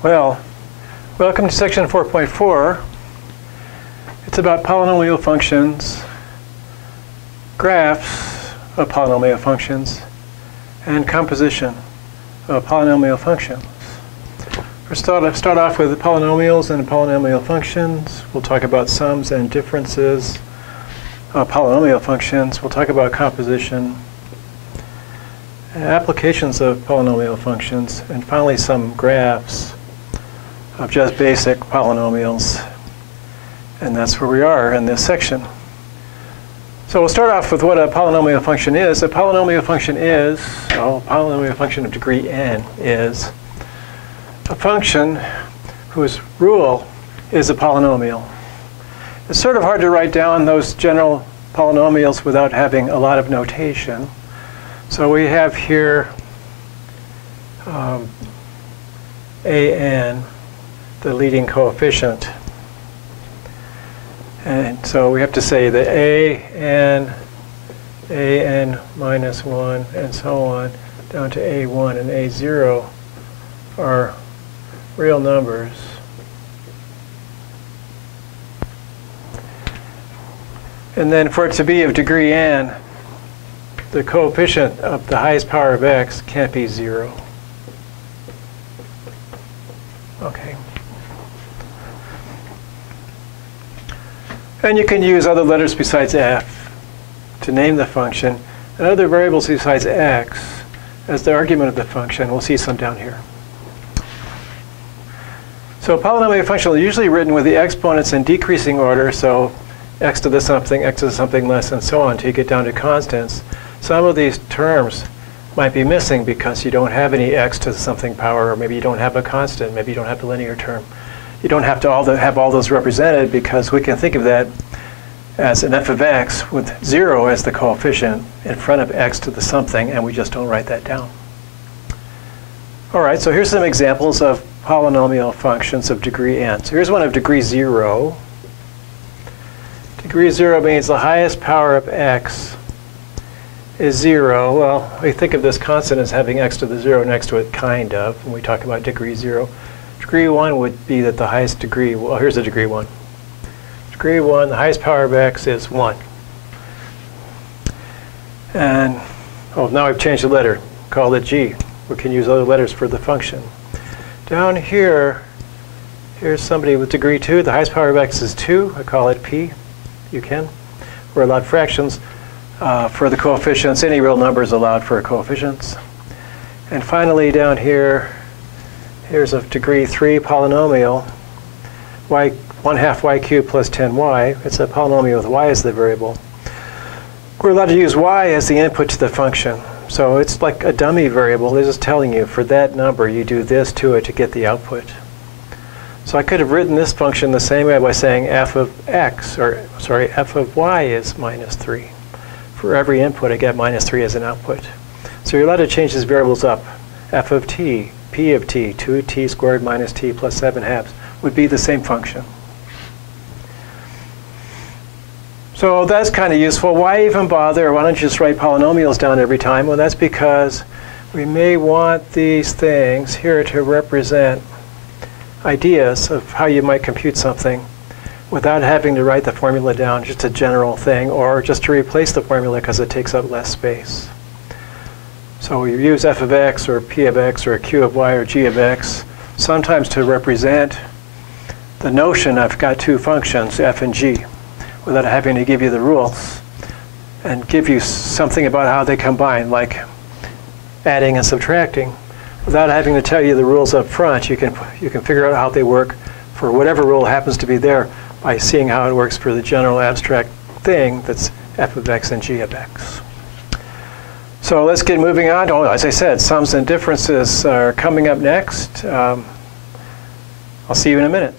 Well, welcome to section 4.4. It's about polynomial functions, graphs of polynomial functions, and composition of polynomial functions. We'll start off with polynomials and polynomial functions. We'll talk about sums and differences of polynomial functions. We'll talk about composition, applications of polynomial functions, and finally some graphs of just basic polynomials. And that's where we are in this section. So we'll start off with what a polynomial function is. A polynomial function is, a polynomial function of degree n is a function whose rule is a polynomial. It's sort of hard to write down those general polynomials without having a lot of notation. So we have here an, the leading coefficient. And so we have to say that an minus 1, and so on, down to a1 and a0 are real numbers. And then for it to be of degree n, the coefficient of the highest power of x can't be 0. Okay. And you can use other letters besides f to name the function, and other variables besides x as the argument of the function. We'll see some down here. So a polynomial function is usually written with the exponents in decreasing order, so x to the something, x to the something less, and so on, until you get down to constants. Some of these terms might be missing because you don't have any x to the something power, or maybe you don't have a constant, maybe you don't have the linear term. You don't have to have all those represented, because we can think of that as an f of x with 0 as the coefficient in front of x to the something, and we just don't write that down. All right, so here's some examples of polynomial functions of degree n. So here's one of degree 0. Degree 0 means the highest power of x is 0. Well, we think of this constant as having x to the 0 next to it, kind of, when we talk about degree 0. Degree 1 would be that the highest degree, well, here's a degree 1. Degree 1, the highest power of x is 1. And, oh, now I've changed the letter, call it g. We can use other letters for the function. Down here, here's somebody with degree 2. The highest power of x is 2. I call it p. You can. We're allowed fractions for the coefficients. Any real number is allowed for coefficients. And finally, down here, here's a degree 3 polynomial, 1/2 y cubed plus 10y. It's a polynomial with y as the variable. We're allowed to use y as the input to the function. So it's like a dummy variable. This is telling you for that number, you do this to it to get the output. So I could have written this function the same way by saying f of x, or sorry, f of y is minus 3. For every input, I get minus 3 as an output. So you're allowed to change these variables up. F of t, p of t, 2t squared minus t plus 7/2 would be the same function. So that's kind of useful. Why even bother? Why don't you just write polynomials down every time? Well, that's because we may want these things here to represent ideas of how you might compute something without having to write the formula down, just a general thing, or just to replace the formula because it takes up less space. So we use f of x, or p of x, or q of y, or g of x, sometimes to represent the notion I've got two functions, f and g, without having to give you the rules and give you something about how they combine, like adding and subtracting. Without having to tell you the rules up front, you can figure out how they work for whatever rule happens to be there by seeing how it works for the general abstract thing that's f of x and g of x. So let's get moving on. Oh, as I said, sums and differences are coming up next. I'll see you in a minute.